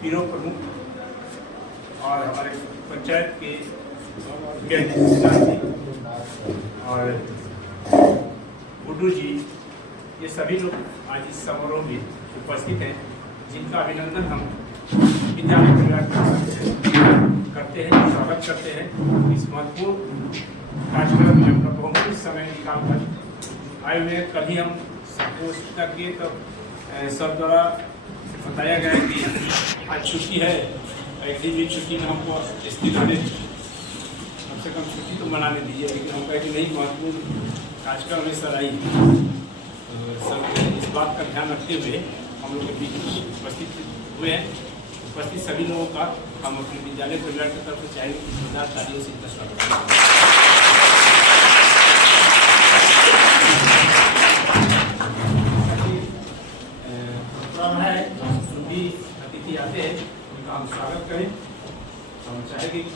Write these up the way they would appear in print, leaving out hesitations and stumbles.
पीरों प्रमुख और हमारे पंचायत के और गुड्डू जी, ये सभी लोग आज इस समारोह में उपस्थित हैं, जिनका अभिनंदन हम विद्यालय परिवार करते हैं, स्वागत करते हैं। इस महत्वपूर्ण कार्यक्रम में अपना बहुमूल्य समय निकाल कर आए हुए हैं। कभी हम संकोचता किए तो सब द्वारा बताया गया कि आज छुट्टी है, एक दिन भी छुट्टी में हमको स्थित होने कम से कम छुट्टी तो मनाने दीजिए, लेकिन हम कहे कि नहीं, महत्वपूर्ण कार्यक्रम में सर आई, सब इस बात का ध्यान रखते हुए हम लोग के बीच उपस्थित हुए हैं। उपस्थित सभी लोगों का हम अपने विद्यालय परिवार की तरफ से चाहेंगे कि जोरदार तालियों से इनका स्वागत करें। अतिथि आते हैं, उनका हम स्वागत करें। हम चाहेंगे कि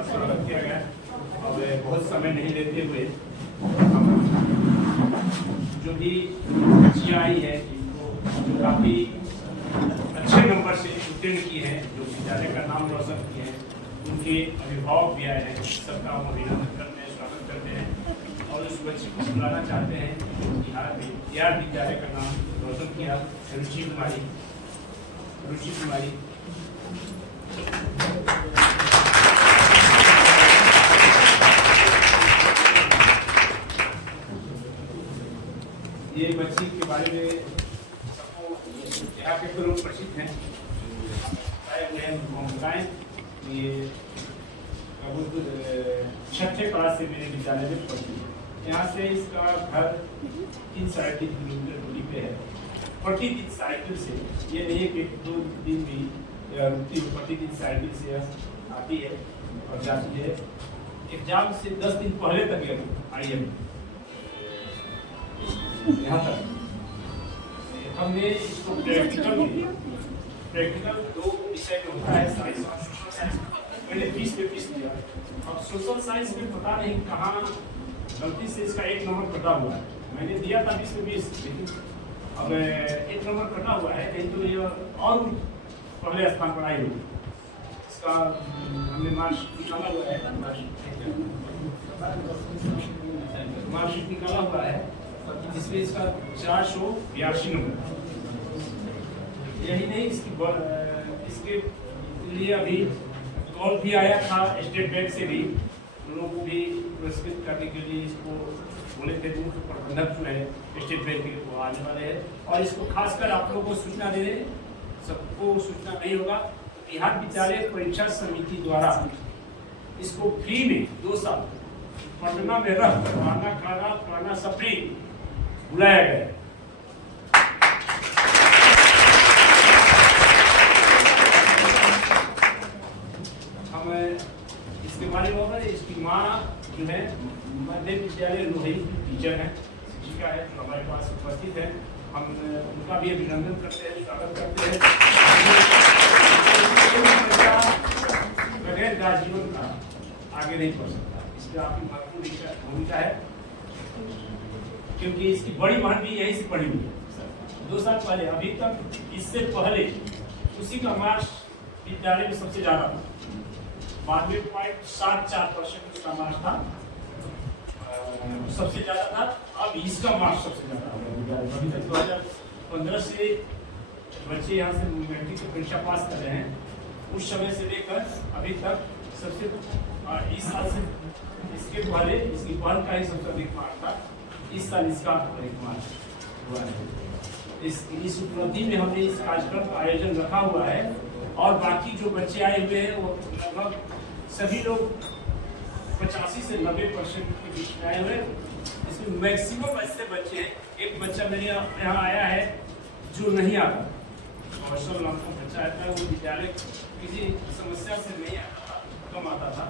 का स्वागत किया गया और बहुत समय नहीं लेते हुए हम जो भी बच्चियाँ आई है जिनको जो काफ़ी अच्छे नंबर से उत्तीर्ण की हैं, जो विद्यालय का नाम रोशन किए हैं, उनके अभिभावक भी आए हैं। सबका हम अभिनंदन करते हैं, स्वागत करते हैं और उस बच्चे को बुलाना चाहते हैं जो बिहार विद्यालय का नाम रोशन किया, रुचि कुमारी। ये बच्ची के बारे में सबको यहाँ के तो लोग परिचित हैं, बताएं। ये छठे क्लास से मेरे विद्यालय में पढ़ती है। यहाँ से इसका घर 3-3.5 किलोमीटर दूरी पे है। प्रतिदिन साइकिल से, ये नहीं कि 2 दिन भी रुकती है, प्रतिदिन साइकिल से आती है और जाती है। एग्जाम से 10 दिन पहले तक ये आई है यहाँ तक। हमने इसको प्रैक्टिकल 2 विषय में होता है, साइंस और सोशल साइंस। मैंने 20 पे 20 दिया। अब सोशल साइंस में पता नहीं कहाँ गलती से इसका 1 नंबर कटा हुआ है। मैंने दिया था 20 पे 20, लेकिन अब 1 नंबर कटा हुआ है, नहीं तो ये और पहले स्थान पर आई होगी। इसका हमने मार्कशीट निकाला हुआ है, मार्कशीट निकाला हुआ है जिसमें इसका 482 नंबर। यही नहीं, इसके लिए अभी कॉल भी आया था स्टेट बैंक से भी, लोगों को भी पुरस्कृत करने के लिए इसको बोले थे। दूर प्रबंधक जो है स्टेट बैंक के वो आने वाले हैं और इसको खासकर आप लोगों को सूचना दे रहे, सबको सूचना नहीं होगा। बिहार विद्यालय परीक्षा समिति द्वारा इसको फ्री में 2 साल पटना में रह खाना खाना खाना सफरी बुलाया गया। हम इसके बारे में इसकी माँ जो है मध्य विद्यालय लोही की टीचर है, शिक्षिका है, जो हमारे पास उपस्थित है। हम उनका भी अभिनंदन करते हैं, स्वागत करते हैं। बगैर गार्जियन का आगे नहीं बढ़ सकता, इसमें आपकी महत्वपूर्ण भूमिका है, क्योंकि इसकी बड़ी बहन भी यहीं से पढ़ी हुई है 2 साल पहले। अभी तक इससे पहले उसी का मार्क्स विद्यालय में सबसे ज्यादा था, 92.74% उसका मार्क्स था, सबसे ज्यादा था। अब इसका मार्क्स सबसे ज्यादा है। अभी तक 2015 से बच्चे यहाँ से मैट्रिक की परीक्षा पास कर रहे हैं, उस समय से लेकर अभी तक सबसे, इस साल से इसके पहले इसकी बहन का ही सबसे अधिक मार्क्स था, इस साल इसका अधिक मार्क्स हुआ है। इस उपलब्धि में हमने इस कार्यक्रम का आयोजन रखा हुआ है और बाकी जो बच्चे आए हुए हैं वो लगभग सभी लोग 85 से 90% के बीच में आए हुए हैं। इसमें मैक्सिमम ऐसे बच्चे हैं, एक बच्चा मेरे यहाँ आया है जो नहीं आता, कौशल नाम का बच्चा आता है, वो विद्यालय किसी समस्या से नहीं आता था, कम आता था,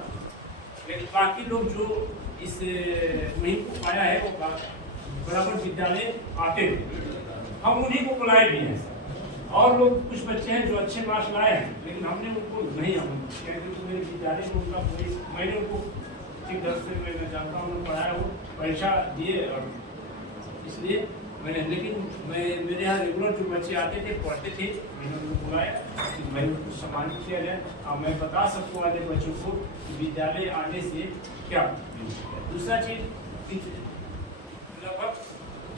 लेकिन बाकी लोग जो इस मुहिम को पाया है वो बराबर विद्यालय आते थे। हम उन्हीं को बुलाए भी हैं और लोग कुछ बच्चे हैं जो अच्छे मार्क्स लाए हैं, लेकिन हमने उनको नहीं, क्योंकि मेरे विद्यालय में उनका मैंने उनको ठीक ढंग से मैं जानता हूँ, पढ़ाया हूँ, परीक्षा दिए, और इसलिए मैंने, लेकिन मेरे यहाँ रेगुलर जो बच्चे आते थे, पढ़ते थे, मैंने उनको बुलाया कि भाई उनको सम्मानित किया जाए और मैं बता सकूँ वाले बच्चों को विद्यालय आने से क्या। दूसरा चीज, लगभग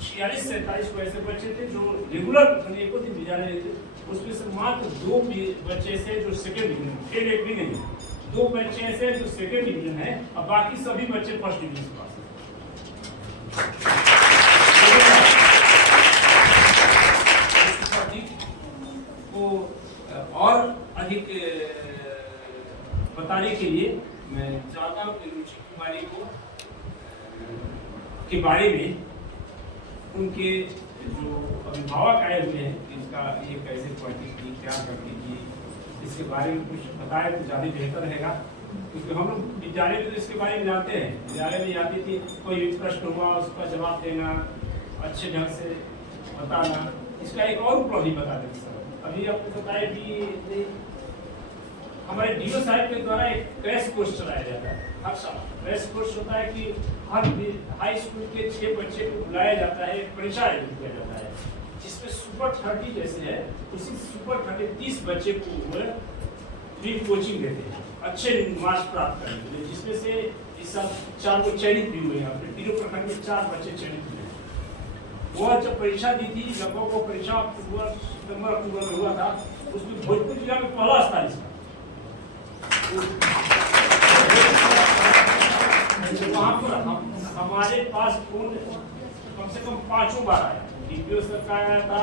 46-47 ऐसे बच्चे थे जो रेगुलर एक दिन विद्यालय थे, उसमें से मात्र 2 बच्चे से जो सेकेंड डिवीजन, फेल एक भी नहीं, 2 बच्चे ऐसे जो सेकेंड डिवीजन है और बाकी सभी बच्चे फर्स्ट डिवीजन से पास। को और अधिक बताने के लिए मैं चाहता हूँ कि रुचि कुमारी को के बारे में उनके जो अभिभावक आए हुए हैं, इसका ये कैसे पढ़ती थी, क्या करती थी, इसके बारे में कुछ बताए तो ज़्यादा बेहतर रहेगा, क्योंकि हम लोग विद्यालय में तो इसके बारे में जानते हैं। विद्यालय में आती थी, कोई भी प्रश्न हुआ उसका जवाब देना, अच्छे ढंग से बताना, इसका एक और उपलब्धि बता दें सर। अभी आपको बताया कि हमारे डीओ साहब के द्वारा एक क्रैश कोर्स चलाया जाता है हर साल। क्रैश कोर्स होता है कि हर हाई स्कूल के 6 बच्चे को बुलाया जाता है, एक परीक्षा आयोजित किया जाता है, जिसमें सुपर 30 जैसे है, उसी सुपर 30 बच्चे को फ्री कोचिंग देते हैं अच्छे मार्क्स प्राप्त करने के लिए, जिसमें से इस साल 4 को चयनित भी हुए हैं। अपने तीनों प्रखंड में 4 बच्चे चयनित हुए। वह जब परीक्षा दी थी, लगभग वो परीक्षा सितंबर अक्टूबर में हुआ था, उसमें भोजपुर जिला में पहला स्थान इसका। वहाँ पर हमारे पास फोन कम से कम 5 बार आया। डीपीओ सर का आया था,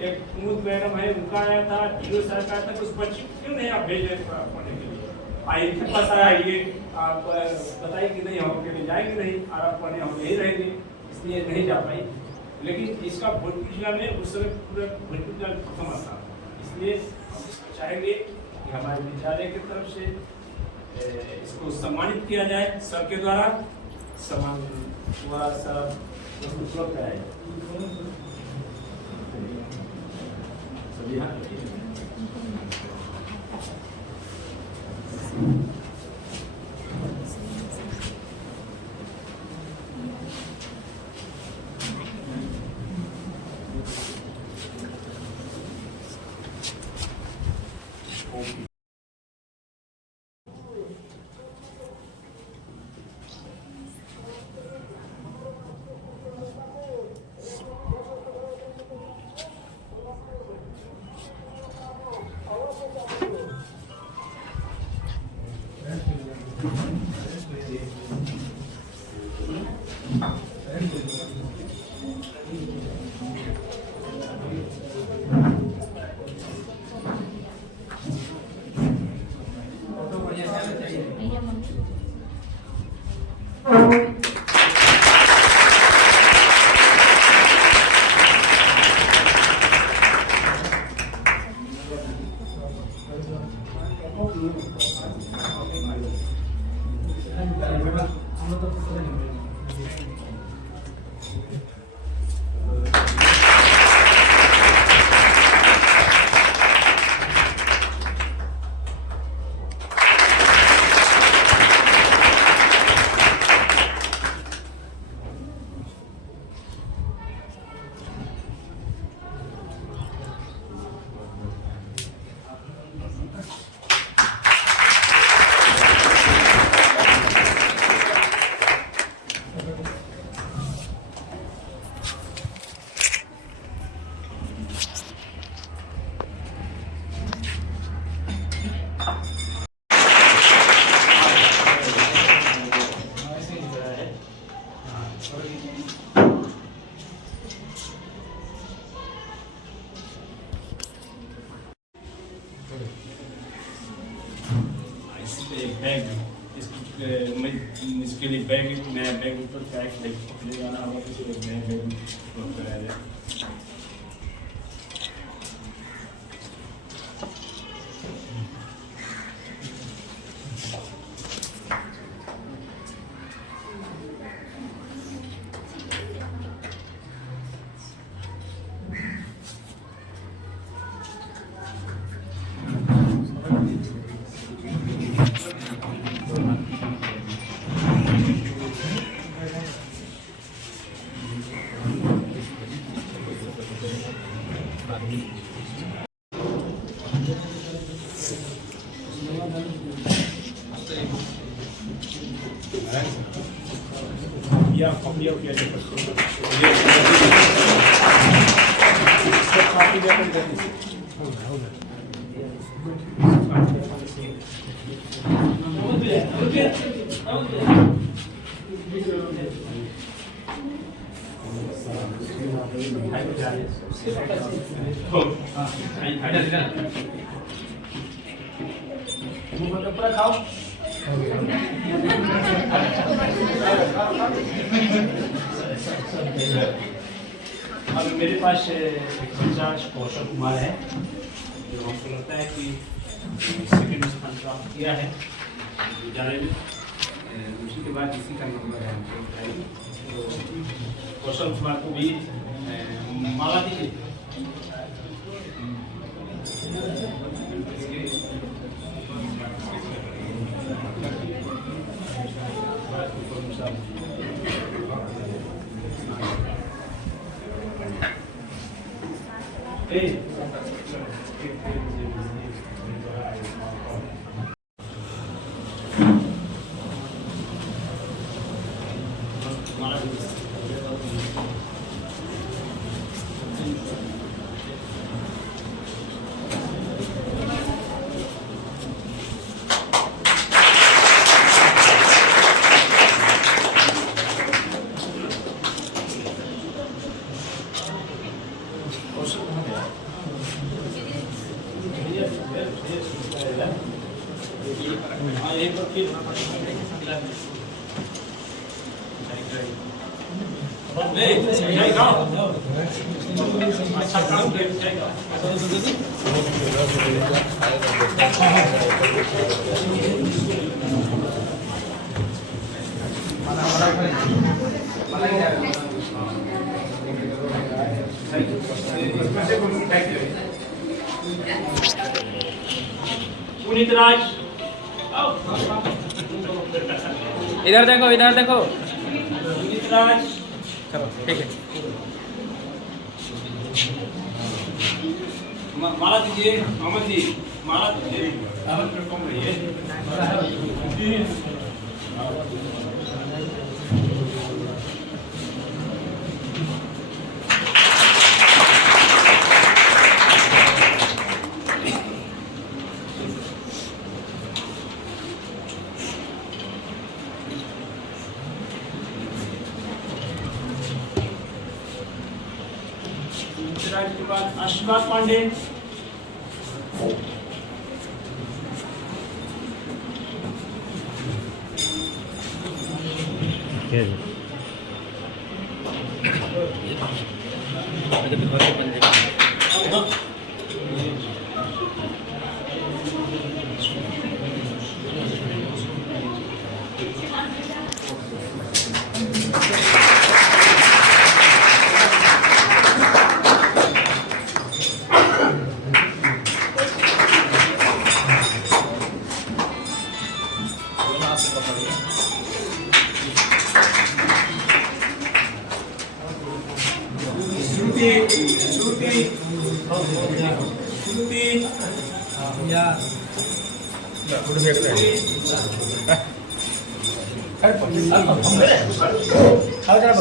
एक कुमुद मैडम है उनका आया था, डीओ सर का आया था। उस बच्चे क्यों नहीं आप भेज रहे पढ़ने के लिए? आई के पास आया, ये आप बताइए कि नहीं हम अकेले जाएंगे नहीं, और आप पढ़ने हम यही रहेंगे, इसलिए नहीं जा पाई। लेकिन इसका भोजपुर जिला में उस समय पूरा भोजपुर जिला प्रथम था। इसलिए हम इसको चाहेंगे कि हमारे विद्यालय की तरफ से इसको सम्मानित किया जाए, सर के द्वारा सम्मान हुआ सर उपलब्ध कराया जाए। इसके लिए बैग नया बैग ऊपर पैक ले जाना होगा, तो नया बैग उपलब्ध कराया जाए। या कॉपी और क्या पूरा खाओ। अब मेरे पास एक बच्चा कौशल कुमार है, जो हमको लगता है कि सेकंड स्थान प्राप्त किया है विद्यालय में। उसी के बाद इसी का नंबर है हमको बताइए। तो कौशल कुमार को भी माला दीजिए। पुनीत राज, इधर देखो, इधर देखो। पुनीत राज, चलो ठीक है। माला दीजिए, अमन जी, माला दीजिए। अमन पर कम रही है। के बाद आशीर्वाद पांडे,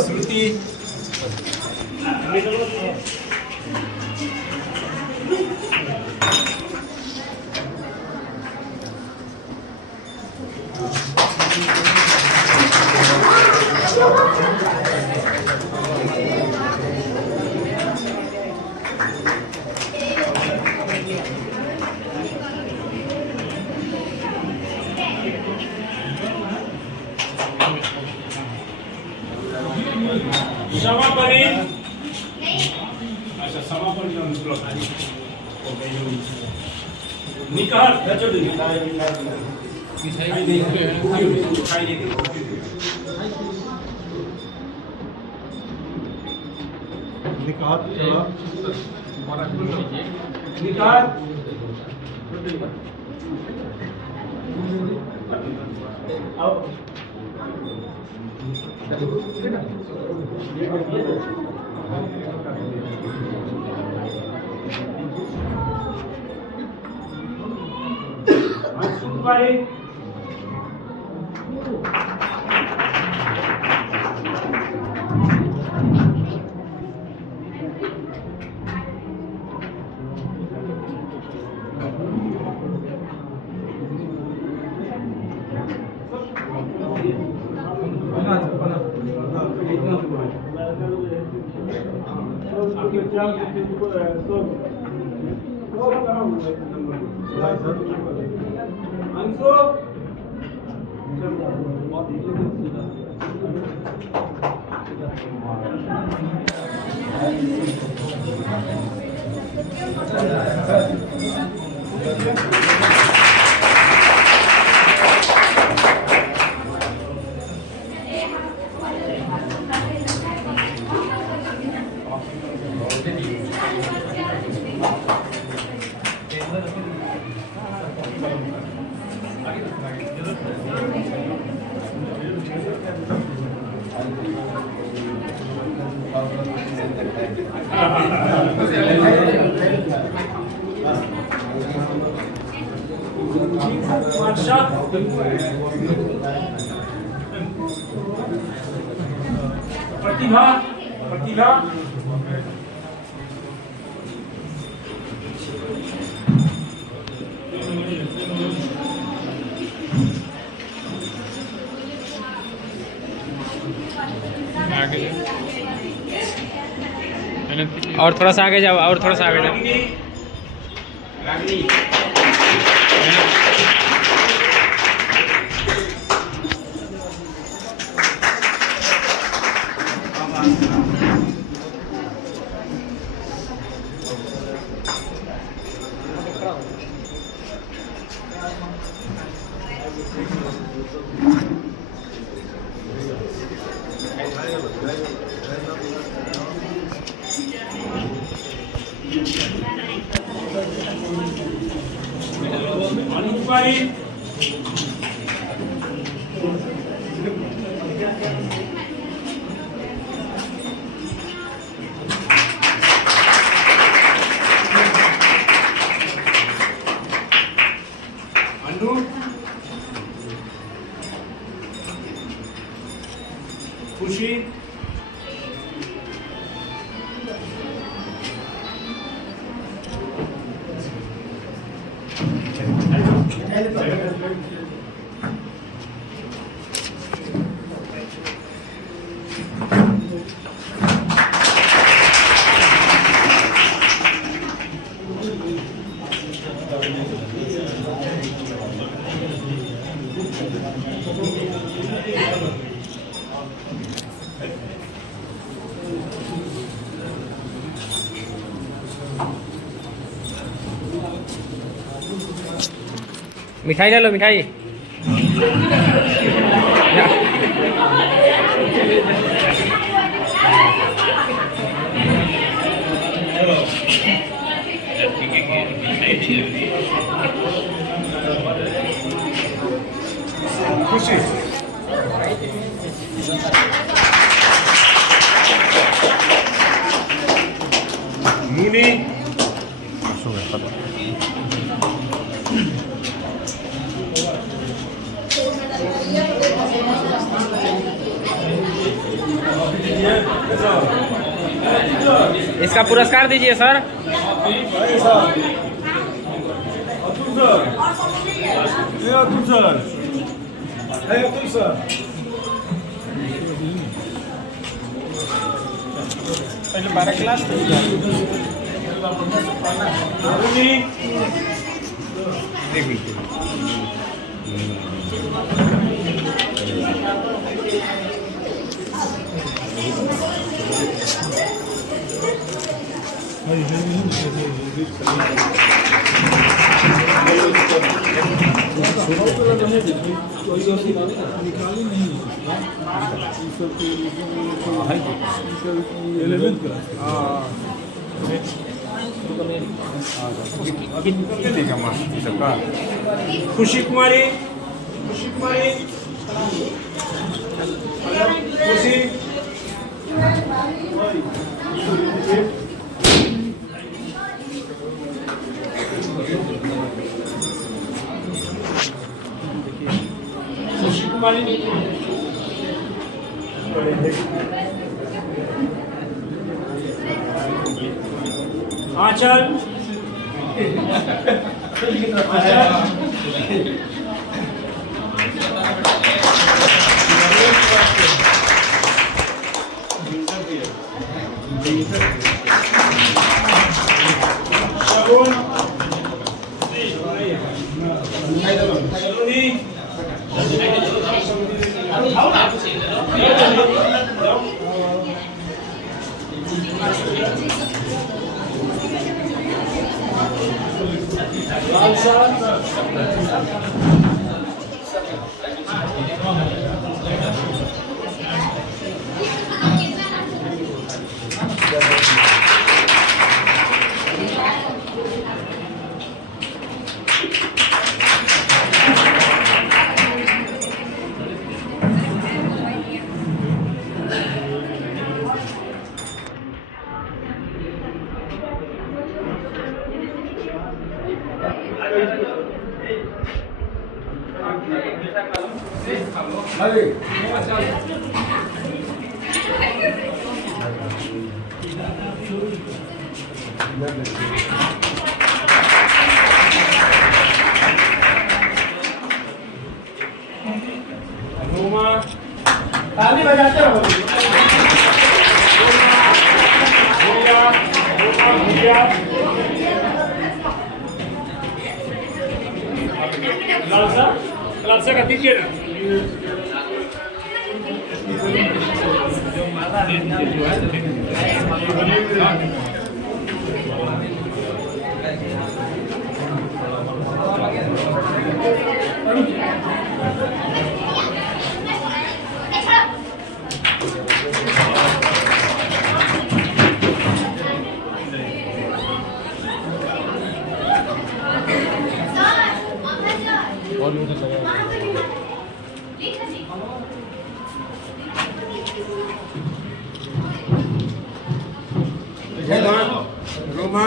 श्रुति समापनी, अच्छा समापन जो निकलो निकाल बच्चों दे मिठाई दे निकाल चलो निकाल आओ भाई प्रतिभा प्रतिभा और थोड़ा सा आगे जाओ, और थोड़ा सा आगे जाओ। रागिनी अनुकुमारी अंडू खुशी मिठाई ले लो, मिठाई। खुशी मुनी इसका पुरस्कार दीजिए सर। पहले 12 क्लास खुशी कुमारी खुशी कुमारी आंचल ताली बजाते रहो। लालसा का दीजिए ना। रोमा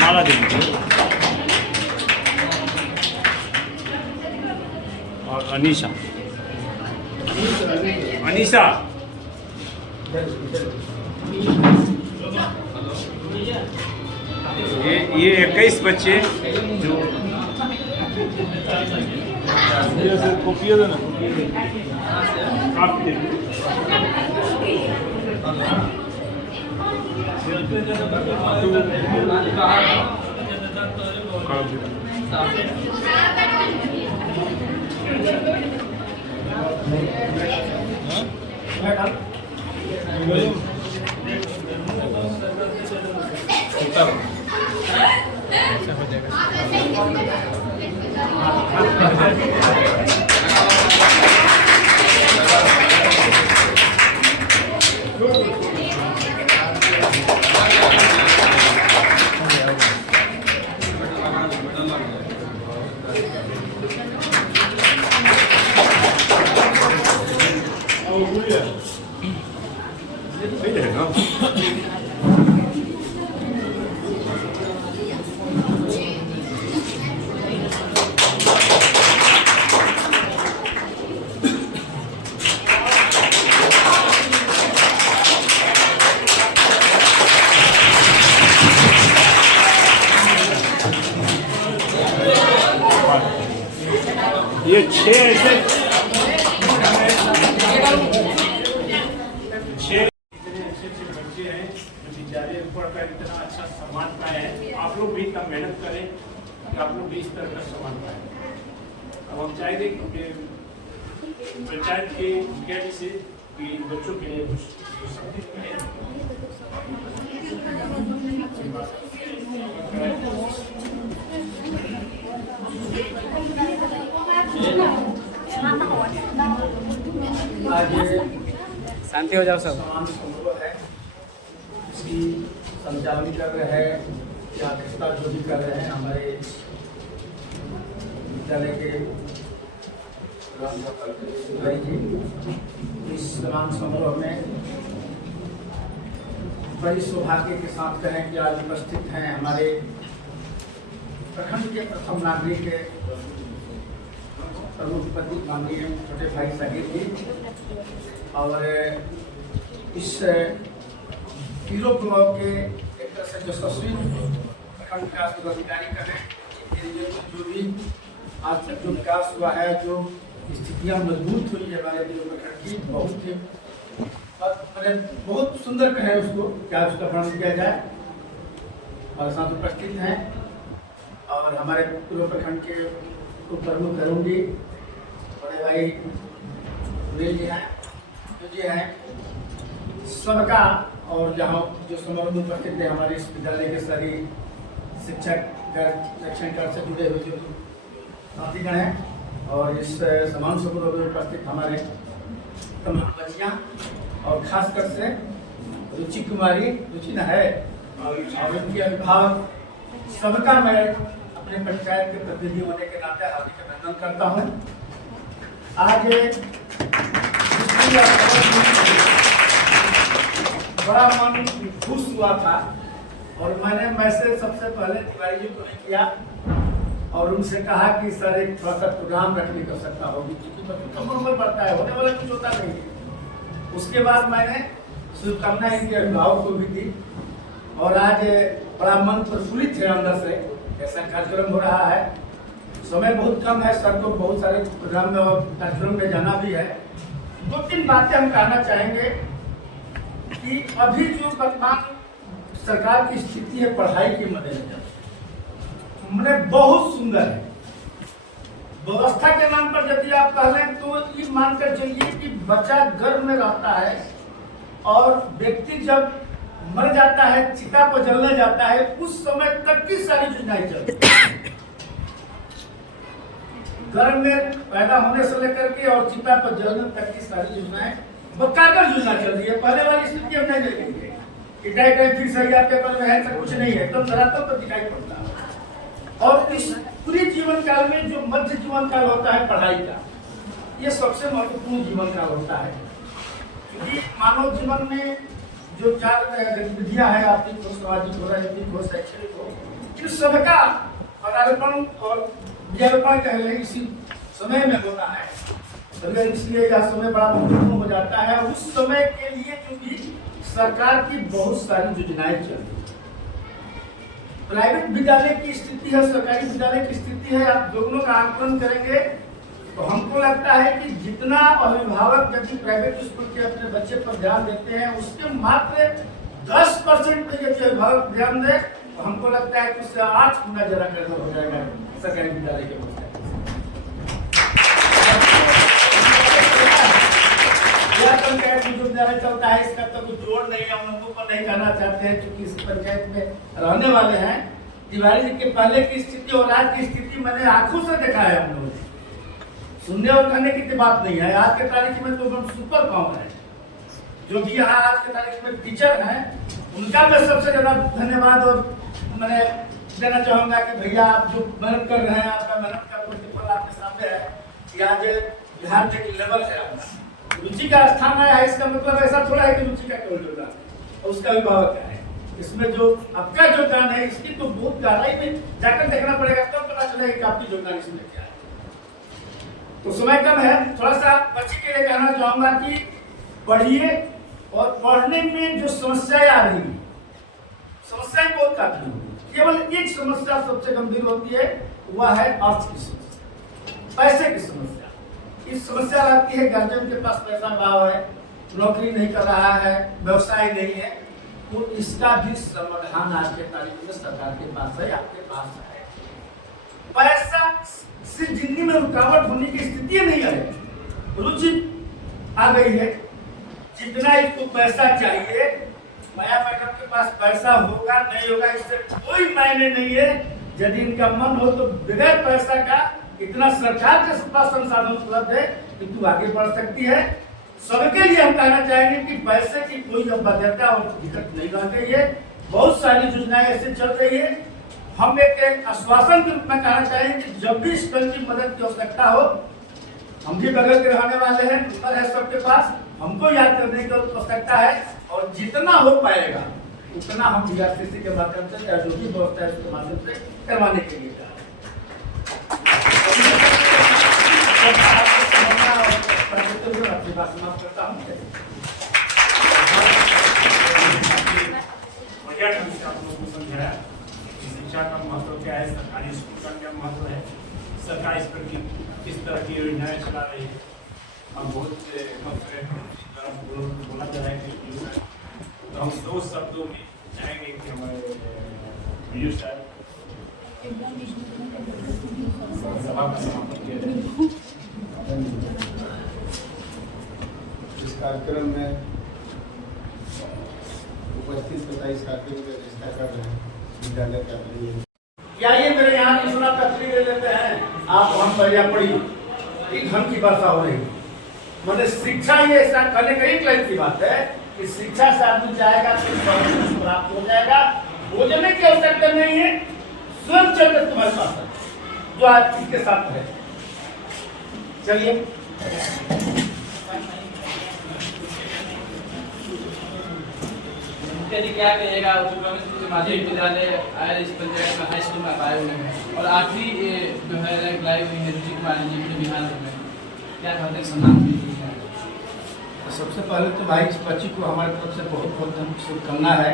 माला देंगे और अनीशा अनीशा ये 21 बच्चे जो कॉपी देना आप दे ये 6 ऐसे 6 इतने अच्छे बच्चे हैं जो बेचारे पढ़कर इतना अच्छा सम्मान पाए हैं। आप लोग भी इतना मेहनत करें कि आप लोग भी इस तरह का सम्मान पाए। अब हम चाहेंगे कि पंचायत के मुखिया जी से कि बच्चों के लिए कुछ संदेश करें। आज शांति हो जाओ सब। सम्मान समारोह है, इसकी संचालन कर रहे हैं या अध्यक्षता जो भी कर रहे हैं हमारे विद्यालय के भाई जी। इस सम्मान समारोह में बड़ी सौभाग्य के साथ कहें कि आज उपस्थित हैं हमारे प्रखंड के प्रथम नागरिक के प्रमुख प्रतीक माननीय छोटे भाई साहिब जी और इस हीरो ब्लॉक के एक तरह से यशस्वी प्रखंड विकास पदाधिकारी करें जो भी आज तक जो विकास हुआ है, जो स्थितियाँ मजबूत हुई है हमारे प्रखंड की, बहुत सुंदर कहें उसको, क्या उसका वर्णन किया जाए। हमारे साथ उपस्थित हैं और हमारे पूर्व प्रखंड के उप प्रमुख अरुण जी, बड़े भाई सुनील जी हैं, जी हैं सबका, और जहाँ जो समारोह में उपस्थित है हमारे इस विद्यालय के सभी शिक्षक शिक्षण कार्य से जुड़े हुए जो साथीगण हैं और इस समान समारोह में उपस्थित हमारे तमाम बच्चियाँ और खासकर से रुचि कुमारी रुचि न है और उनके अभिभावक सबका मैं अपने पंचायत के प्रतिनिधि होने के नाते हार्दिक अभिनंदन करता हूँ। आज बड़ा मन खुश हुआ था और मैंने मैसेज सबसे पहले तिवारी जी को नहीं किया और उनसे कहा कि सर एक थोड़ा सा प्रोग्राम रखने की आवश्यकता होगी, क्योंकि बच्चों का मनोबल बढ़ता है, होने वाला कुछ होता नहीं है। उसके बाद मैंने शुभकामना इनके अभिभावक को भी दी और आज बड़ा मन प्रफुल्लित है अंदर से, ऐसा कार्यक्रम हो रहा है। समय बहुत कम है, सर को बहुत सारे प्रोग्राम में और कार्यक्रम में जाना भी है। 2-3 बातें हम कहना चाहेंगे कि अभी जो वर्तमान सरकार की स्थिति है पढ़ाई के मद्देनजर मैंने बहुत सुंदर है। व्यवस्था के नाम पर यदि आप कह लें तो ये मानकर चलिए कि बच्चा गर्भ में रहता है और व्यक्ति जब मर जाता है, चिता पर जलने जाता है, उस समय तक की सारी योजनाएं चलती हैं। गर्भ में पैदा होने से लेकर के और चिता पर जलने तक की सारी योजनाएं बकायदा योजना चल रही है। पहले वाली स्थिति हम नहीं देखेंगे कि टाइम फिक्स है या पेपर में है, सब कुछ नहीं है, एकदम धरातल पर दिखाई पड़ता है। और इस पूरे जीवन काल में जो मध्य जीवन काल होता है पढ़ाई का, ये सबसे महत्वपूर्ण जीवन काल होता है, क्योंकि मानव जीवन में जो 4 गतिविधियां हैं, आर्थिक हो, सामाजिक हो, राजनीतिक हो, शैक्षणिक हो, इन सबका पदार्पण और विज्ञापन कह लें इसी समय में होता है। अगर इसलिए यह समय बड़ा महत्वपूर्ण हो जाता है। उस समय के लिए क्योंकि सरकार की बहुत सारी योजनाएं चल रही है। प्राइवेट विद्यालय की स्थिति है, सरकारी विद्यालय की स्थिति है, आप दोनों का आंकलन करेंगे तो हमको लगता है कि जितना अभिभावक यदि प्राइवेट स्कूल के अपने बच्चे पर ध्यान देते हैं, उसके मात्र 10% पे यदि अभिभावक ध्यान दे तो हमको लगता है कि उससे 8 गुना ज्यादा खर्च हो जाएगा सरकारी विद्यालय के बच्चे। पंचायत में जो विद्यालय चलता है इसका तो कुछ जोड़ नहीं है, हम लोगों को नहीं कहना चाहते हैं क्योंकि इस पंचायत में रहने वाले हैं। तिवारी जी के पहले की स्थिति और आज की स्थिति मैंने आंखों से देखा है। हम लोगों ने सुनने और कहने की बात नहीं है। आज के तारीख में तो हम सुपर पावर है, जो भी यहाँ आज के तारीख में टीचर हैं उनका मैं सबसे ज्यादा धन्यवाद और मैंने देना चाहूंगा कि भैया आप जो मेहनत कर रहे हैं, आपका मेहनत का प्रतिफल आपके सामने है कि आज बिहार में एक लेवल है आपका, रुचि का स्थान है। इसका मतलब ऐसा थोड़ा है कि रुचि का केवल योगदान और उसका अभिभावक का है। इसमें जो आपका योगदान है इसकी तो बहुत गहराई में जाकर देखना पड़ेगा, तब पता चलेगा कि आपकी योगदान इसमें क्या है। तो समय कम है, थोड़ा सा बच्चे के लिए कहना चाहूंगा कि पढ़िए और पढ़ने में जो समस्याएं आ रही है, समस्याएं बहुत काफी होगी। केवल एक समस्या सबसे गंभीर होती है, वह है अर्थ की समस्या, पैसे की समस्या। इस समस्या आती है गार्जियन के पास पैसा भाव है, नौकरी नहीं कर रहा है, व्यवसाय नहीं है, तो इसका भी समाधान आज के तारीख में सरकार के पास है, आपके पास है। पैसा से जिंदगी में रुकावट होने की स्थिति नहीं है, रुचि आ गई है। जितना इसको पैसा चाहिए, माया मैडम के पास पैसा होगा नहीं होगा इससे कोई मायने नहीं है। यदि इनका मन हो तो बगैर पैसा का इतना सरकार के पास संसाधन उपलब्ध है कि तू आगे बढ़ सकती है। सबके लिए हम कहना चाहेंगे कि पैसे की कोई बाध्यता और दिक्कत नहीं रह गई है। बहुत सारी योजनाएं ऐसे चल रही है। हम एक आश्वासन के रूप में कहना चाहेंगे कि जब भी इस दल की मदद की आवश्यकता हो, हम भी बगल के रहने वाले हैं, नंबर है सबके पास, हमको याद करने की आवश्यकता है और जितना हो पाएगा उतना हम DRCC के माध्यम से या जो भी व्यवस्था है उसके माध्यम से करवाने के लिए अपनी बात समाप्त करता हूँ। बढ़िया ढंग से आप लोगों को समझाया कि शिक्षा का महत्व क्या है, सरकारी स्कूल का क्या महत्व है, सरकार इस पर किस तरह की योजनाएं चला रही है। हम बहुत बोला जा रहा है तो हम 2 शब्दों में चाहेंगे कि हमारे वीडियो साहब सभा का समापन किया जाए। इस कार्यक्रम में उपस्थित होता इस कार्यक्रम की व्यवस्था कर रहे हैं विद्यालय का क्या ये मेरे यहाँ की सुना तस्वीर ले लेते हैं आप, हम पर या पड़ी एक धन की वर्षा हो रही। मतलब शिक्षा ये ऐसा करने का एक लाइन की बात है कि शिक्षा से आदमी जाएगा तो प्राप्त हो जाएगा, भोजन की आवश्यकता नहीं है, स्वयं चल तुम्हारे पास है जो आज इसके साथ है। चलिए यदि क्या कहिएगा माध्यमिक विद्यालय आयल इस पंचायत में हाई स्कूल में पाए हुए हैं और आखिरी जो है रैंक लाई हुई है रुचि कुमारी जी के बिहार में, क्या कहते हैं सम्मान मिली है? सबसे पहले तो भाई इस बच्ची को हमारी तरफ से बहुत बहुत शुभकामना है,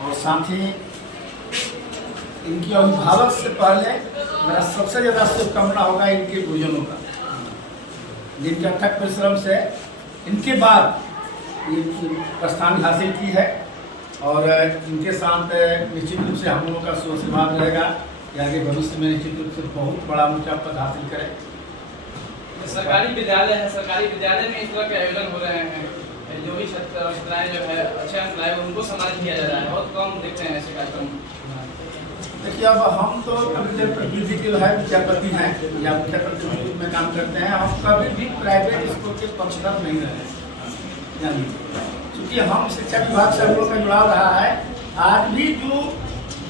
और साथ ही इनकी अभिभावक से पहले मेरा सबसे ज़्यादा शुभकामना होगा इनके गुरुजनों का, जिनके अथक परिश्रम से इनके बाद ये प्रस्थान हासिल की है, और इनके साथ निश्चित रूप से हम लोगों का सुआशीर्वाद रहेगा कि आगे भविष्य में निश्चित रूप से बहुत बड़ा ऊंचा पद हासिल करें। सरकारी विद्यालय है, सरकारी विद्यालय में इस तरह के आयोजन हो रहे हैं, जो भी छात्राएं जो है अच्छे अंक लाए उनको सम्मान किया जा रहा है, बहुत कम देखते हैं ऐसे कार्यक्रम। देखिए, अब हम तो विद्या प्रतिनिधि के है विद्यापति हैं या विद्या प्रतिनिधि में काम करते हैं, हम कभी भी प्राइवेट स्कूल के पक्षधर नहीं रहे। यानी क्योंकि हम शिक्षा विभाग से हम लोग का जुड़ाव रहा है, आज भी जो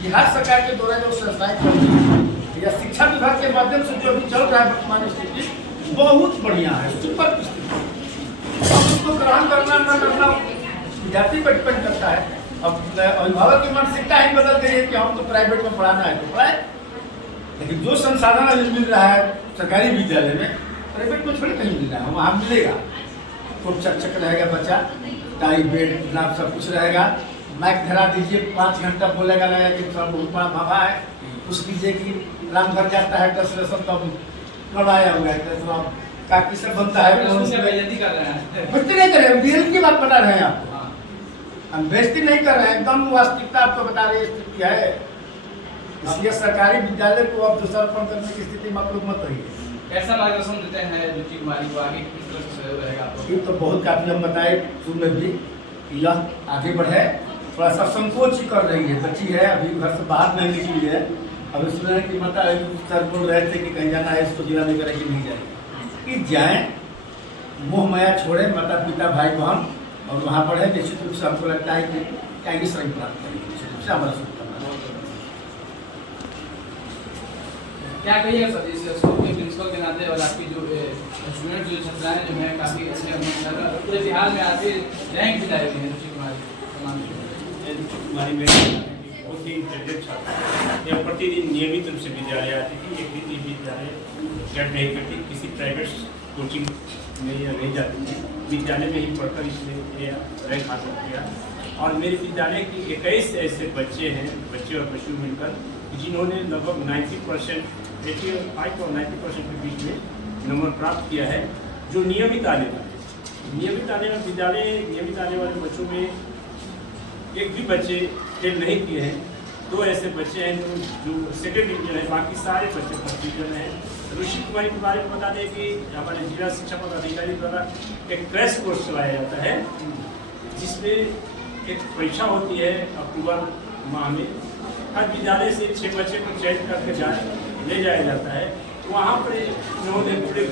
बिहार सरकार के द्वारा जो संस्थाएं चल रही है या शिक्षा विभाग के माध्यम से जो भी चल रहा है वर्तमान स्थिति बहुत बढ़िया है, सुपर स्थिति। अब उसको ग्रहण करना न करना विद्यार्थी पर डिपेंड करता है। अब अभिभावक की मानसिकता ही बदल गई है कि हम तो प्राइवेट में पढ़ाना है तो पढ़ाए, लेकिन जो संसाधन अभी मिल रहा है सरकारी विद्यालय में प्राइवेट में थोड़ी कहीं मिल रहा है, वहाँ मिलेगा। खूब चकचक रहेगा बच्चा, टाई बेल्ट नाप सब कुछ रहेगा, माइक धरा दीजिए 5 घंटा बोलेगा, लगेगा कि बहुत बड़ा बाबा है, पूछ लीजिए कि राम घर जाता है ट्रांसलेशन तब कब आया हुआ है, काकी से बनता है बेइज्जती नहीं कर रहे, रियल की बात बता रहे हैं आपको, हम बेइज्जती नहीं कर रहे हैं, एकदम वास्तविकता आपको बता रही स्थिति है। इसलिए सरकारी विद्यालय को अब दूसरापन करने की स्थिति में आप लोग मत रहिए। कैसा मार्गदर्शन देते हैं रुचि कुमारी को, आगे किस तरह से सहयोग रहेगा आपको? ये तो बहुत काफी हम बताए शुरू में भी कि यह आगे बढ़े, थोड़ा सा संकोच ही कर रही है, बच्ची है, अभी घर से बाहर नहीं निकली है। अभी सुन रहे कि मतलब सर बोल रहे थे कि कहीं जाना है इसको जिला में करें कि नहीं जाए, कि जाएँ, मोह माया छोड़े, माता पिता भाई बहन और वहाँ पढ़े। निश्चित रूप से हमको लगता है कि क्या श्रेणी प्राप्त करेंगे, निश्चित रूप से हमारा शुभकामना। क्या कहिएगा सर इस स्कूल के प्रिंसिपल के नाते, और आपकी जो स्टूडेंट जो छात्राएं जो हैं काफ़ी अच्छे पूरे बिहार में आके रैंक भी लाई हुई है रुचि कुमारी में बहुत ही इंटेलिजेंट छात्र, यह प्रतिदिन नियमित रूप से विद्यालय आती थी, एक भी विद्यालय जब नहीं करती, किसी प्राइवेट कोचिंग में या नहीं जाती थी, विद्यालय में ही पढ़कर इसने रैंक हासिल किया। और मेरे विद्यालय के 21 ऐसे बच्चे हैं, बच्चे और बच्चों मिलकर, जिन्होंने लगभग 90%, 85 और 90% के बीच में नंबर प्राप्त किया है, जो नियमित आने वाले विद्यालय नियमित आने वाले बच्चों में एक भी बच्चे फेल नहीं किए हैं। 2 ऐसे बच्चे हैं जो सेकेंड डिवीजन है, बाकी सारे बच्चे फर्स्ट डिवीजन हैं। रुचि कुमारी के बारे में बता दें कि हमारे जिला शिक्षा पदाधिकारी द्वारा एक क्रैश कोर्स चलाया जाता है, जिसमें एक परीक्षा होती है अक्टूबर माह में। हर विद्यालय से 6 बच्चे को चयन करके ले जाया जाता है। वहाँ पर इन्होंने पूरे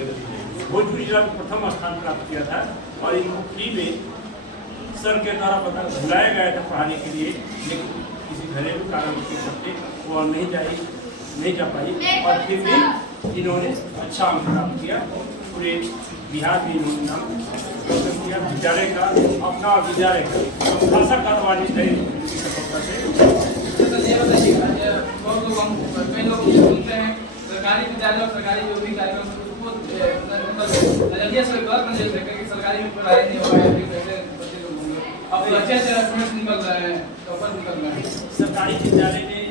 भोजपुर जिला में प्रथम स्थान प्राप्त किया था, और इनको फ्री में सर के द्वारा बुलाया गया था पढ़ाने के लिए, लेकिन किसी घरेलू कारण के चलते वो नहीं जा पाई, और फिर भी इन्होंने अच्छा अंक प्राप्त किया। पूरे बिहार में इन्होंने नाम रोशन किया। विद्यालय का अपना विद्यालय का खासा कारोबार है इनकी सफलता से। बहुत लोग हम कई लोग ये सुनते हैं सरकारी विद्यालय और सरकारी जो भी कार्यक्रम उसको नजरिया से गलत नजरिया से कि सरकारी में पढ़ाई नहीं हो रहा है, कैसे बच्चे लोग होंगे। अब अच्छे स्टूडेंट्स निकल रहे हैं, टॉपर निकल रहे हैं। सरकारी विद्यालय में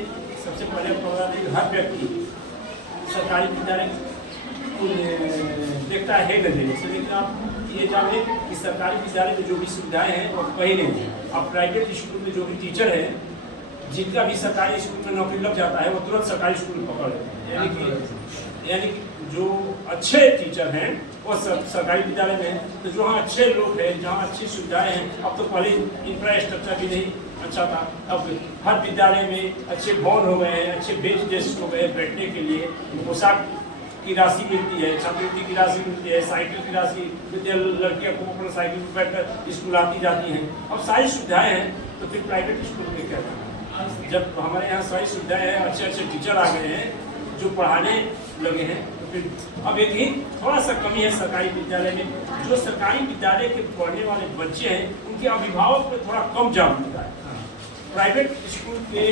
सबसे पहले प्रौद्योगिकी हर व्यक्ति सरकारी विद्यालय देखता है नजरिए से, लेकिन आप ये जानें कि सरकारी विद्यालय में जो भी सुविधाएं हैं वो कहीं नहीं है। अब प्राइवेट स्कूल में जो भी टीचर हैं, जिनका भी सरकारी स्कूल में नौकरी लग जाता है, वो तुरंत सरकारी स्कूल में पकड़ लेते हैं। यानी कि जो अच्छे टीचर हैं वो सब सरकारी विद्यालय में हैं। तो जहाँ अच्छे लोग हैं, जहाँ अच्छी सुविधाएं हैं, अब तो पहले इंफ्रास्ट्रक्चर भी नहीं अच्छा था, अब हर विद्यालय में अच्छे भवन हो गए हैं, अच्छे बेंच डेस्क हो गए हैं बैठने के लिए, पोशाक की राशि मिलती है, छात्रवृत्ति की राशि मिलती है, साइकिल की राशि मिलती है, लड़कियाँ को अपना साइकिल पर बैठकर स्कूल आती जाती हैं। अब सारी सुविधाएं हैं, तो फिर प्राइवेट स्कूल में क्या करना? जब हमारे यहाँ सारी सुविधाएं हैं, अच्छे अच्छे टीचर आ गए हैं जो पढ़ाने लगे हैं, फिर अब एक ही थोड़ा सा कमी है सरकारी विद्यालय में, जो सरकारी विद्यालय के पढ़ने वाले बच्चे हैं उनके अभिभावक पर थोड़ा कम जागरूकता है। प्राइवेट स्कूल के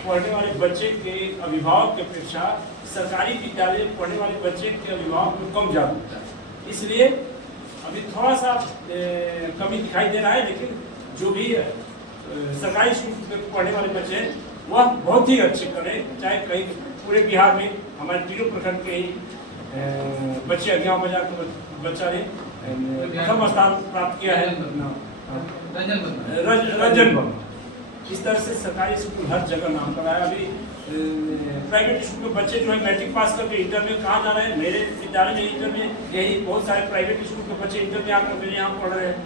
पढ़ने वाले बच्चे के अभिभावक की अपेक्षा सरकारी विद्यालय में पढ़ने वाले बच्चे के अभिभावक में कम जागरूकता है, इसलिए अभी थोड़ा सा कमी दिखाई दे रहा है। लेकिन जो भी सरकारी स्कूल में पढ़ने वाले बच्चे हैं वह बहुत ही अच्छे करें, चाहे कहीं पूरे बिहार में हमारे तीनों प्रखंड के ही बच्चे अज्ञान बाजार के बच्चा ने प्रथम स्थान प्राप्त किया है, रंजन वर्मा। इस तरह से सरकारी स्कूल हर जगह नाम कर रहा है। अभी प्राइवेट स्कूल के बच्चे जो है मैट्रिक पास करके इंटर में कहाँ जा रहे हैं, मेरे विद्यालय में इंटर में यही बहुत सारे प्राइवेट स्कूल के बच्चे इंटर में आकर मेरे यहाँ पढ़ रहे हैं।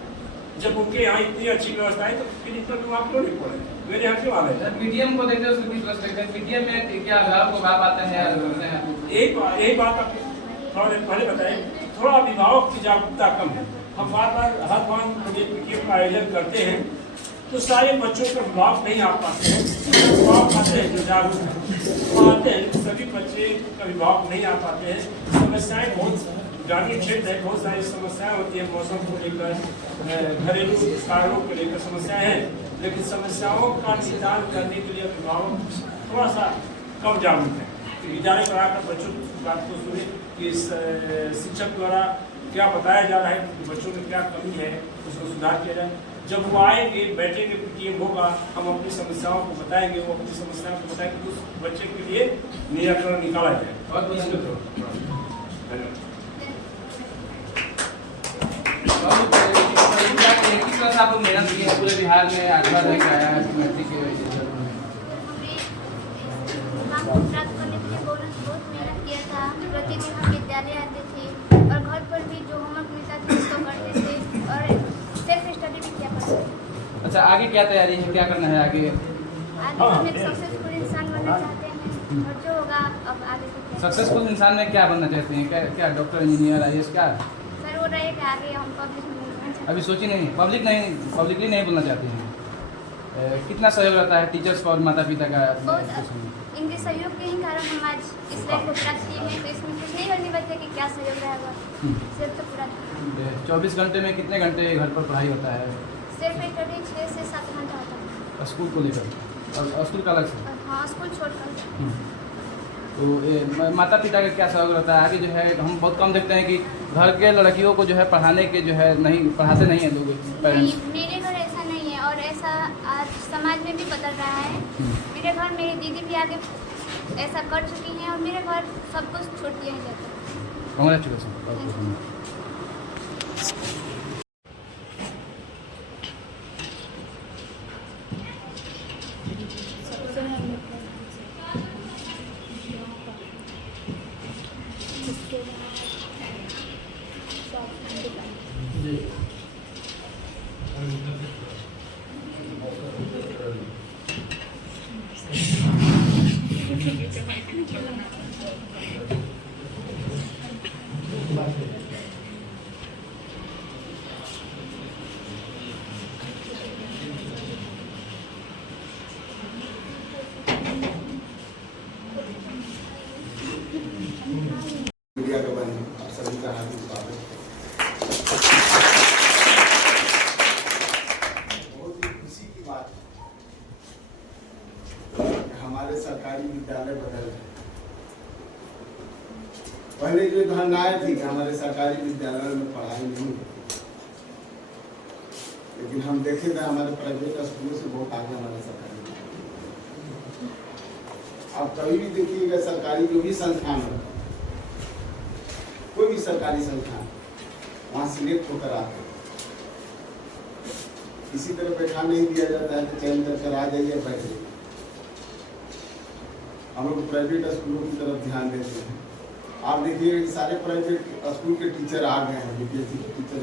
जब उनके यहाँ इतनी अच्छी व्यवस्था है तो फिर इंटर में वहाँ क्यों नहीं पढ़े, मेरे यहाँ क्यों आ रहे हैं? पीटीएम को देखते हो किस रेस्पेक्ट है? पीटीएम में क्या अभिभावक को बात आते हैं? यही बात आप थोड़ा देर पहले बताएं, थोड़ा अभिभावक की जागरूकता कम है। हम बार बार हर बार पीटीएम का आयोजन करते हैं तो सारे बच्चों के अभिभावक नहीं आ पाते हैं, अभिभावक आते हैं जो जागरूक आते हैं, सभी बच्चे के अभिभावक नहीं आ पाते हैं। समस्याएं बहुत ग्रामीण क्षेत्र है, बहुत सारी समस्याएं होती है, मौसम को लेकर, घरेलू कारणों को लेकर समस्याएं हैं, लेकिन समस्याओं का निदान करने के लिए अभिभावक थोड़ा सा कम जागरूक है। विद्यालय पर आकर बच्चों की बात को सुने कि शिक्षक द्वारा क्या बताया जा रहा है, बच्चों में क्या कमी है, उसको सुधार किया जाए। जब वो आएंगे, बैठेंगे, पीटीएम होगा, हम अपनी समस्याओं को बताएंगे, वो अपनी समस्याओं को बताएंगे, उस बच्चे के लिए निराकरण निकाला जाए। किस तरह से आप लोग मेहनत किए हैं पूरे बिहार में? आगे रह आया मैट्रिक के प्राप्त करने के लिए बहुत मेहनत किया था। प्रतिदिन हम विद्यालय आते थे और घर पर भी जो होमवर्क मिलता था उसको करते थे और सेल्फ स्टडी भी किया करते थे। अच्छा, आगे क्या तैयारी है, क्या करना है आगे? आगे हम एक सक्सेसफुल इंसान बनना चाहते हैं और जो होगा अब आगे तो सक्सेसफुल इंसान में क्या बनना चाहते हैं? क्या डॉक्टर, इंजीनियर, आईएएस? क्या सर वो रहेगा आगे हम पब्लिक में बनना चाहते अभी सोची नहीं? पब्लिकली नहीं बोलना चाहते हैं। कितना सहयोग रहता है टीचर्स का और माता पिता का? बहुत इनके सहयोग के ही कारण हम आज इस रैंक को प्राप्त किए हैं, तो इसमें कुछ नहीं करने बचता कि क्या सहयोग रहेगा, सिर्फ तो पूरा 24 घंटे में कितने घंटे घर पर पढ़ाई होता है? सिर्फ स्टडी 6 से 7 घंटा होता है। स्कूल को लेकर और स्कूल का अलग से? हाँ, स्कूल छोड़कर। तो माता पिता का क्या सहयोग रहता है? आगे जो है हम बहुत कम देखते हैं कि घर के लड़कियों को जो है पढ़ाने के जो है नहीं पढ़ाते नहीं हैं लोग, पेरेंट्स। मेरे घर ऐसा नहीं है और ऐसा आज समाज में भी बदल रहा है। मेरे घर मेरी दीदी भी आगे ऐसा कर चुकी हैं और मेरे घर सब कुछ छोड़ दिया है जाता है। कांग्रेचुलेसन। मीडिया का बने आप सभी का हार्दिक स्वागत है। बहुत ही खुशी की बात है कि हमारे सरकारी विद्यालय बदल रहे हैं। पहले जो धारणाएं थी कि हमारे सरकारी विद्यालय में पढ़ाई नहीं होती, लेकिन हम देखे थे हमारे प्राइवेट स्कूलों से बहुत आगे हमारे सरकारी। आप कभी भी देखिएगा सरकारी जो भी संस्थान है, कोई भी सरकारी संस्थान, वहाँ सिलेक्ट होकर आते हैं। इसी तरह बैठा नहीं दिया जाता है कि चयन कर आ जाइए बैठ जाइए। हम लोग प्राइवेट स्कूलों की तरफ ध्यान देते हैं। आप देखिए सारे प्राइवेट स्कूल के टीचर आ गए हैं, बीपीएससी के टीचर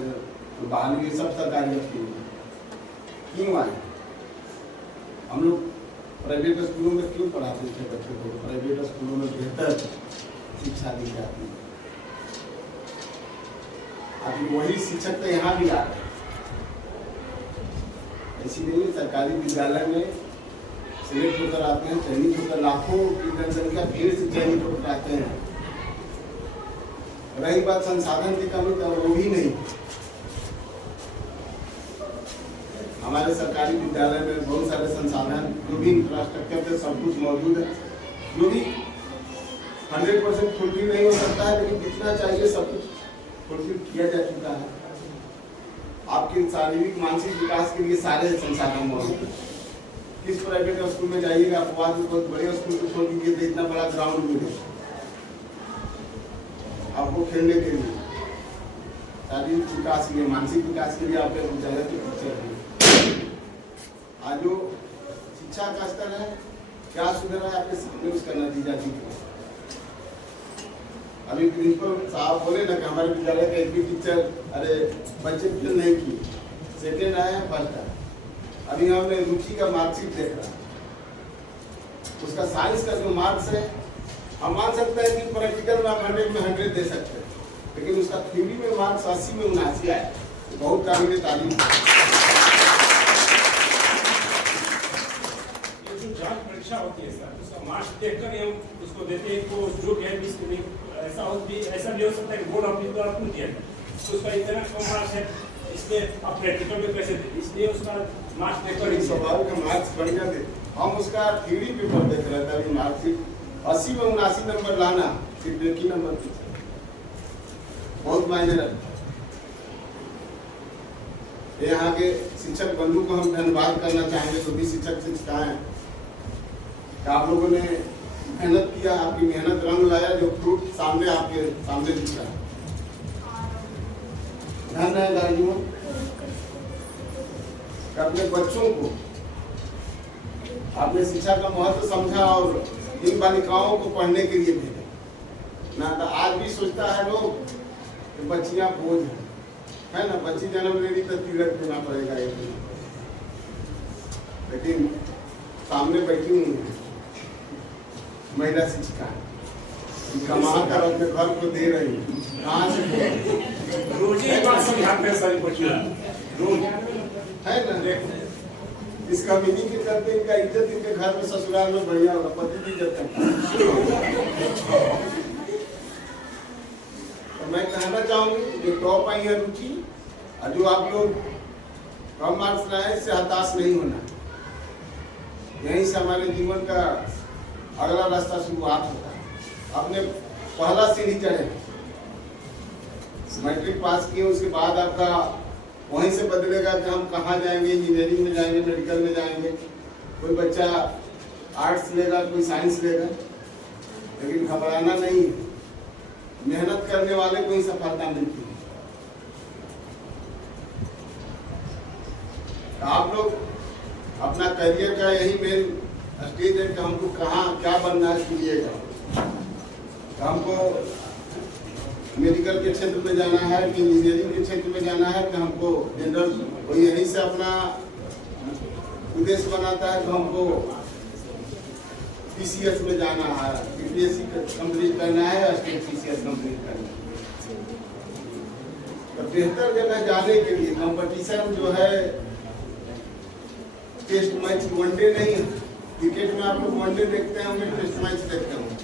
बहाली, ये सब सरकारी स्कूल में क्यों आए? हम लोग प्राइवेट स्कूलों में क्यों पढ़ाते थे बच्चों को? प्राइवेट स्कूलों में बेहतर शिक्षा दी जाती है। अभी वही शिक्षक तो यहाँ भी आ रहे हैं। ऐसी नहीं है, सरकारी विद्यालय में सिलेक्ट होकर आते हैं, चयनित होकर, लाखों की जनसंख्या भीड़ से चयनित होकर आते हैं। रही बात संसाधन की कमी, तो वो भी नहीं। हमारे सरकारी विद्यालय में बहुत सारे संसाधन, जो भी इंफ्रास्ट्रक्चर थे, सब कुछ मौजूद है, जो भी 100% फुलफिल नहीं हो सकता है, लेकिन जितना चाहिए सब कुछ फुलफिल किया जा चुका है। आपके शारीरिक मानसिक विकास के लिए सारे संसाधन मौजूद हैं। किस प्राइवेट स्कूल में जाइएगा, आपको आज बहुत बड़े स्कूल को छोड़ दीजिए तो इतना बड़ा ग्राउंड मिलेगा आपको खेलने के लिए, शारीरिक विकास के लिए, मानसिक विकास के लिए आपके विद्यालय के टीचर हैं। आज जो शिक्षा का स्तर है, क्या सुधरा है, आपके सामने उसका नतीजा दिख रहा है। अभी प्रिंसिपल साहब बोले ना कि हमारे विद्यालय का एक भी टीचर अरे बच्चे फेल नहीं किए, सेकेंड आए, फर्स्ट आए। अभी हमने रुचि का मार्कशीट देख रहा है, उसका साइंस का जो मार्क्स है, हम मान सकते हैं कि प्रैक्टिकल में आप 100 में 100 दे सकते हैं, लेकिन उसका थ्योरी में मार्क्स 80 में 79 आए, बहुत काबिल तारीफ है। ये जो जांच परीक्षा होती है सर, उसका मार्क्स देखकर हम उसको देते हैं, तो जो गैर ऐसा भी हो सकता है कि बोर्ड अपनी द्वारा क्यों दिया है, तो उसका इतना कम मार्क्स है, इसमें आप प्रैक्टिकल में कैसे देते, इसलिए उसका मार्क्स देखकर स्वभाव का मार्क्स बढ़िया थे। हम उसका थ्योरी पेपर देख रहे थे, अभी मार्कशीट 80 में 79 नंबर लाना सिर्फ एक ही नंबर बहुत मायने रखता है। यहाँ के शिक्षक बंधु को हम धन्यवाद करना चाहेंगे, जो भी शिक्षक शिक्षिकाएं, आप लोगों ने मेहनत किया, आपकी मेहनत रंग लाया, जो फ्रूट सामने आपके सामने दिख रहा है। ध्यान है गार्जियों, अपने बच्चों को आपने शिक्षा का महत्व समझा और इन बालिकाओं को पढ़ने के लिए भेजा ना। तो आज भी सोचता है लोग कि बच्चियां बोझ है ना, बच्ची जन्म ले रही तो तिलक देना पड़ेगा एक दिन, लेकिन सामने बैठी हुई है महिला शिक्षिका, कमा कर अपने घर को दे रही है। कहाँ से रोज ये बात समझाते हैं सारी बच्चियों रोज, है ना। इसका मीनिंग के करते इनका इज्जत इनके घर में ससुराल में बढ़िया होगा, पति की इज्जत करता है। तो मैं कहना चाहूंगी जो टॉप आई है रुचि, और जो आप लोग कम मार्क्स लाए, इससे हताश नहीं होना। यहीं से हमारे जीवन का अगला रास्ता शुरुआत होता है। आपने पहला सीढ़ी चढ़े, मैट्रिक पास किए, उसके बाद आपका वहीं से बदलेगा कि हम कहाँ जाएंगे, इंजीनियरिंग में जाएंगे, मेडिकल में जाएंगे। कोई बच्चा आर्ट्स लेगा, कोई साइंस लेगा, लेकिन घबराना नहीं है। मेहनत करने वाले को ही सफलता मिलती है। आप लोग अपना करियर का यही मेन स्टेज है कि हमको कहाँ क्या बनना है, चुनिएगा। हमको मेडिकल के क्षेत्र में जाना है कि इंजीनियरिंग के क्षेत्र में जाना है कि हमको जनरल, कोई यहीं से अपना उद्देश्य बनाता है कि हमको पीसीएस में जाना है, यूपीएससी कंप्लीट करना है या स्टेट पीसीएस कंप्लीट करना है। तो बेहतर जगह जाने के लिए कंपटीशन जो है, टेस्ट मैच वनडे नहीं है। क्रिकेट में आप लोग वनडे देखते होंगे, टेस्ट मैच देखते होंगे।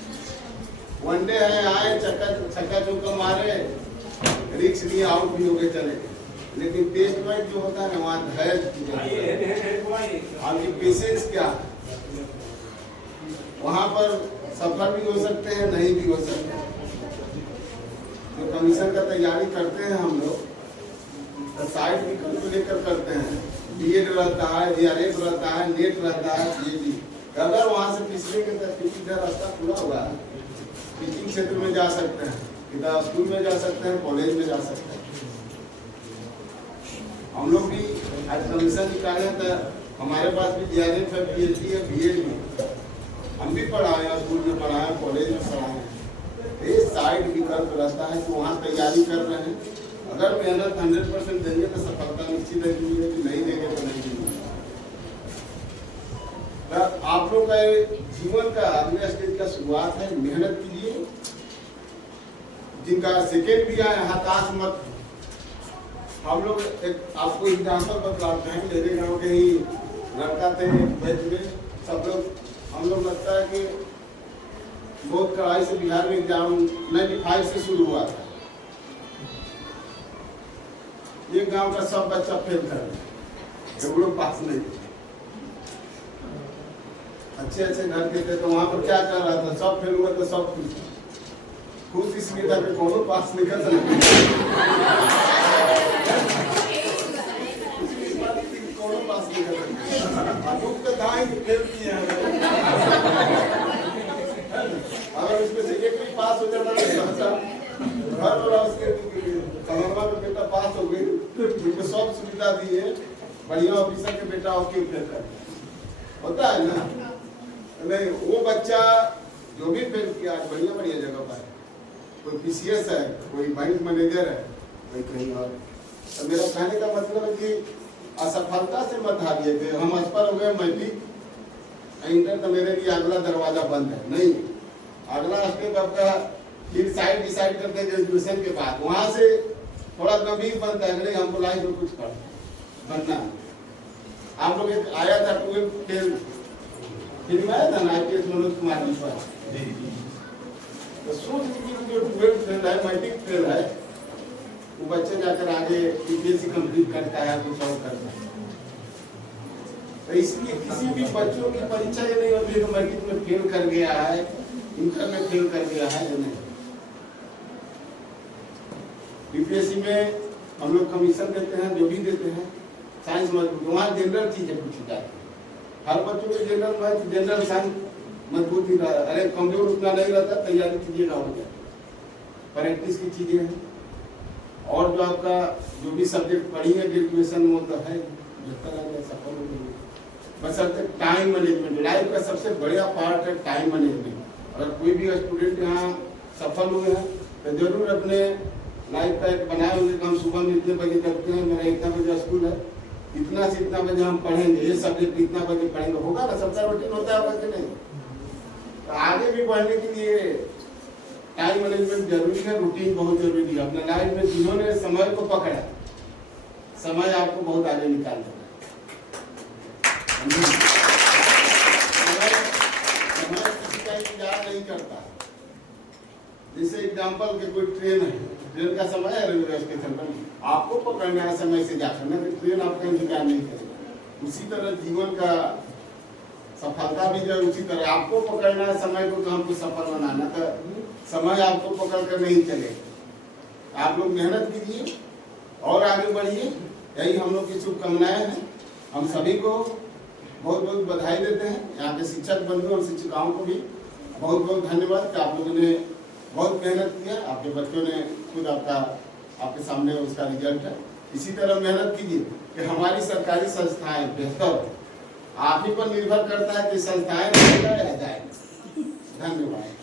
वनडे है, आए छक्का चौका मारे, रिक्स लिए, आउट भी हो गए, चले गए। लेकिन टेस्ट मैच जो होता है ना, वहाँ धैर्य, आपकी पेशेंस क्या, वहाँ पर सफल भी हो सकते हैं, नहीं भी हो सकते हैं। जो कमीशन का तैयारी करते हैं हम लोग, तो साइड विकल्प लेकर करते हैं। बीएड रहता है, डीआरएड रहता है, नेट रहता है, पीएचडी। अगर वहाँ से पिछले के तक रास्ता पूरा हुआ है, टीचिंग क्षेत्र में जा सकते हैं, किताब स्कूल में जा सकते हैं, कॉलेज में जा सकते हैं। हम लोग भी आज कमीशन निकाले तो हमारे पास भी डीआरएड है, पीएचडी है, बीएड में हम भी पढ़ाए, स्कूल में पढ़ाए, कॉलेज में पढ़ाए। ये साइड विकल्प रास्ता है कि वहाँ तैयारी कर रहे हैं। अगर मेहनत 100% देंगे तो सफलता निश्चित है, कि नहीं देंगे तो नहीं देंगे। आप लोग का जीवन का अगले स्टेज का शुरुआत है, मेहनत कीजिए। जिनका सेकेंड भी आए, हताश मत। हम लोग एक आपको एग्जाम्पल बतलाते हैं। मेरे गांव के ही लड़का थे बैच में, सब लोग, हम लोग लगता है कि बहुत कड़ाई से बिहार में एग्जाम 95 से शुरू हुआ था। ये गांव का सब बच्चा फेल कर रहे हैं, एक लोग पास नहीं। अच्छे अच्छे घर के थे तो वहां पर क्या कर रहा था, सब फेल हुआ तो सब खुश इसलिए था कि कोनो पास नहीं कर सकते, कोनो पास नहीं कर सकते। दुख का दाएं फेल किए हैं, अगर उसमें से एक भी पास हो जाता तो घर वाला उसके कलरमा में बेटा पास हो गई, उनको सब सुविधा दी है, बढ़िया ऑफिसर के बेटा होके फेल कर होता है ना। नहीं, वो बच्चा जो भी फेल किया बढ़िया बढ़िया जगह पर है, कोई पीसीएस है, कोई बैंक मैनेजर है, कोई कहीं और। तो मेरा कहने का मतलब है कि असफलता से मत हारिए थे, हम असफल हो गए, मैं भी इंटर तो मेरे लिए अगला दरवाजा बंद है नहीं, अगला स्टेप आपका फिर साइड डिसाइड करते हैं ग्रेजुएशन के बाद, वहां से थोड़ा गंभीर बनता है, नहीं हमको लाइफ में कुछ बनना। आप लोग एक आया था 12 फेल फिल्म आया था ना IPS मनोज कुमार जी पर, तो सोच लीजिए जो 12 फेल है, मैट्रिक फेल है, वो बच्चे जाकर आगे यूपीएससी कंप्लीट करता है, कुछ और करता है। तो इसलिए किसी भी बच्चों की परीक्षा ये नहीं होती है मैट्रिक में फेल कर गया है, इंटर में फेल कर गया है या नहीं। यूपीएससी में हम लोग कमीशन देते हैं, जो भी देते हैं, साइंस मजबूत, वहाँ जनरल चीजें पूछी जाती है, हर बच्चों के जनरल मैथ जनरल साइंस मजबूत ही रहा, अरे कमजोर उतना नहीं रहता, तैयारी कीजिएगा हो जाए, प्रैक्टिस की चीजें हैं। और जो आपका जो भी सब्जेक्ट पढ़ी है ग्रेजुएशन में तो है, सफल हो गए, बस टाइम मैनेजमेंट लाइफ का सबसे बड़ा पार्ट है, टाइम मैनेजमेंट। अगर कोई भी स्टूडेंट यहाँ सफल हुए हैं तो जरूर अपने लाइफ का एक बनाए हुए हम सुबह में इतने बजे करते हैं, मेरा इतना बजे स्कूल है, इतना से इतना बजे हम पढ़ेंगे, ये सब्जेक्ट इतना बजे पढ़ेंगे, होगा ना, सबका रूटीन होता है कि नहीं। तो आगे भी बढ़ने के लिए टाइम मैनेजमेंट जरूरी है, रूटीन बहुत जरूरी है। अपने लाइफ में जिन्होंने समय को पकड़ा, समय आपको बहुत आगे निकाल देगा। समय किसी का इंतजार नहीं करता। जैसे एग्जाम्पल के कोई ट्रेन है, ट्रेन का समय है रेलवे स्टेशन पर, आपको पकड़ना है समय से जाकर, ना ट्रेन आपका इंतजार नहीं करेगा। उसी तरह जीवन का सफलता भी जो उसी तरह आपको पकड़ना है समय को, तो हमको सफल बनाना, तो समय आपको पकड़ कर नहीं चलेगा। आप लोग मेहनत कीजिए और आगे बढ़िए, यही हम लोग की शुभकामनाएं हैं। हम सभी को बहुत बहुत बधाई देते हैं, यहाँ के शिक्षक बंधु और शिक्षिकाओं को भी बहुत बहुत धन्यवाद कि आप लोगों ने बहुत मेहनत किया, आपके बच्चों ने खुद आपके सामने उसका रिजल्ट है। इसी तरह मेहनत कीजिए कि हमारी सरकारी संस्थाएं बेहतर हो, आप ही पर निर्भर करता है कि संस्थाएं रह जाए। धन्यवाद।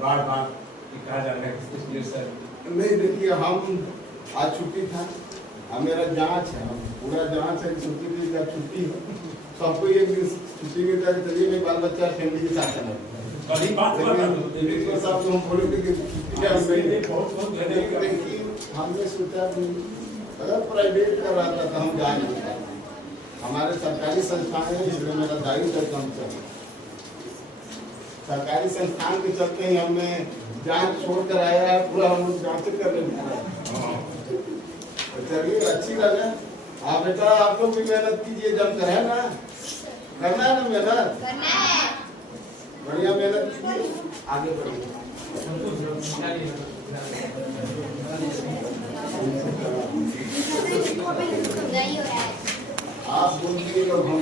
बार बार कहा जा रहा है सर नहीं, देखिए हम आज छुट्टी था, अब मेरा जांच है, पूरा जांच है, छुट्टी थी, क्या छुट्टी है, सबको एक दिन छुट्टी मिलता है, चलिए मैं बाल बच्चा फैमिली के साथ चला कभी बात साहब को हम बोले कि छुट्टी का हमने सोचा अगर प्राइवेट कर रहा था तो हम जा नहीं पाते, हमारे सरकारी संस्थान है, इसलिए मेरा दायित्व है काम चाहिए। सरकारी संस्थान के चलते ही हमने जांच छोड़ कर आया है, पूरा हम लोग जांच कर रहे। चलिए अच्छी लगे। आप बेटा आप लोग भी मेहनत कीजिए, जब करें ना, करना है ना मेहनत, बढ़िया मेहनत कीजिए, आगे बढ़िए। आप बोलिए तो हम